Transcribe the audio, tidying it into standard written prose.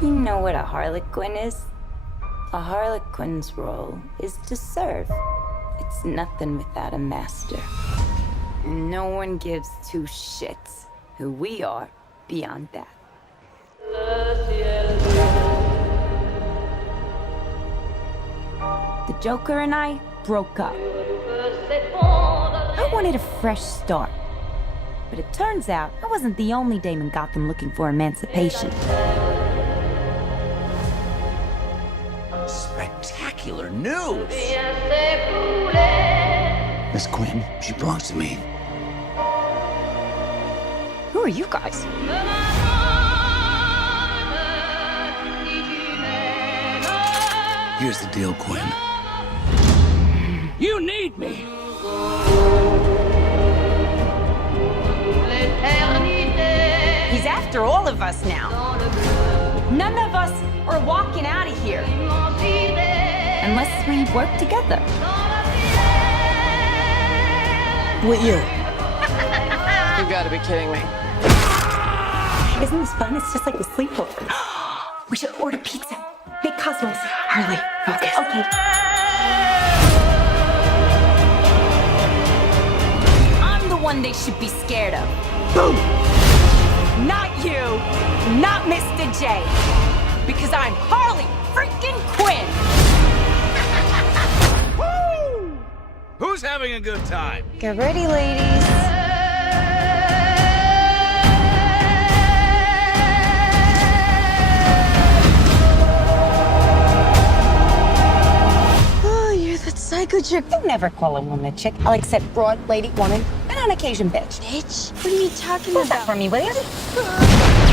You know what a harlequin is? A harlequin's role is to serve. It's nothing without a master. And no one gives two shits who we are beyond that. The Joker and I broke up. I wanted a fresh start. But it turns out I wasn't the only dame in Gotham looking for emancipation. Spectacular news! Miss Quinn, she belongs to me. Who are you guys? Here's the deal, Quinn. You need me! He's after all of us now. None of us are walking out of here. Unless we work together. With you. You gotta be kidding me. Isn't this fun? It's just like a sleepover. We should order pizza. Big Cosmos. Harley, focus. Okay. I'm the one they should be scared of. Boom! Not you, not Mr. J. Because I'm Harley freaking Quinn! Woo! Who's having a good time? Get ready, ladies. Oh, you're that psycho chick. I never call a woman a chick. I'll accept broad, lady, woman, and on occasion, bitch. Bitch? What are you talking Hold about? that for me, will you?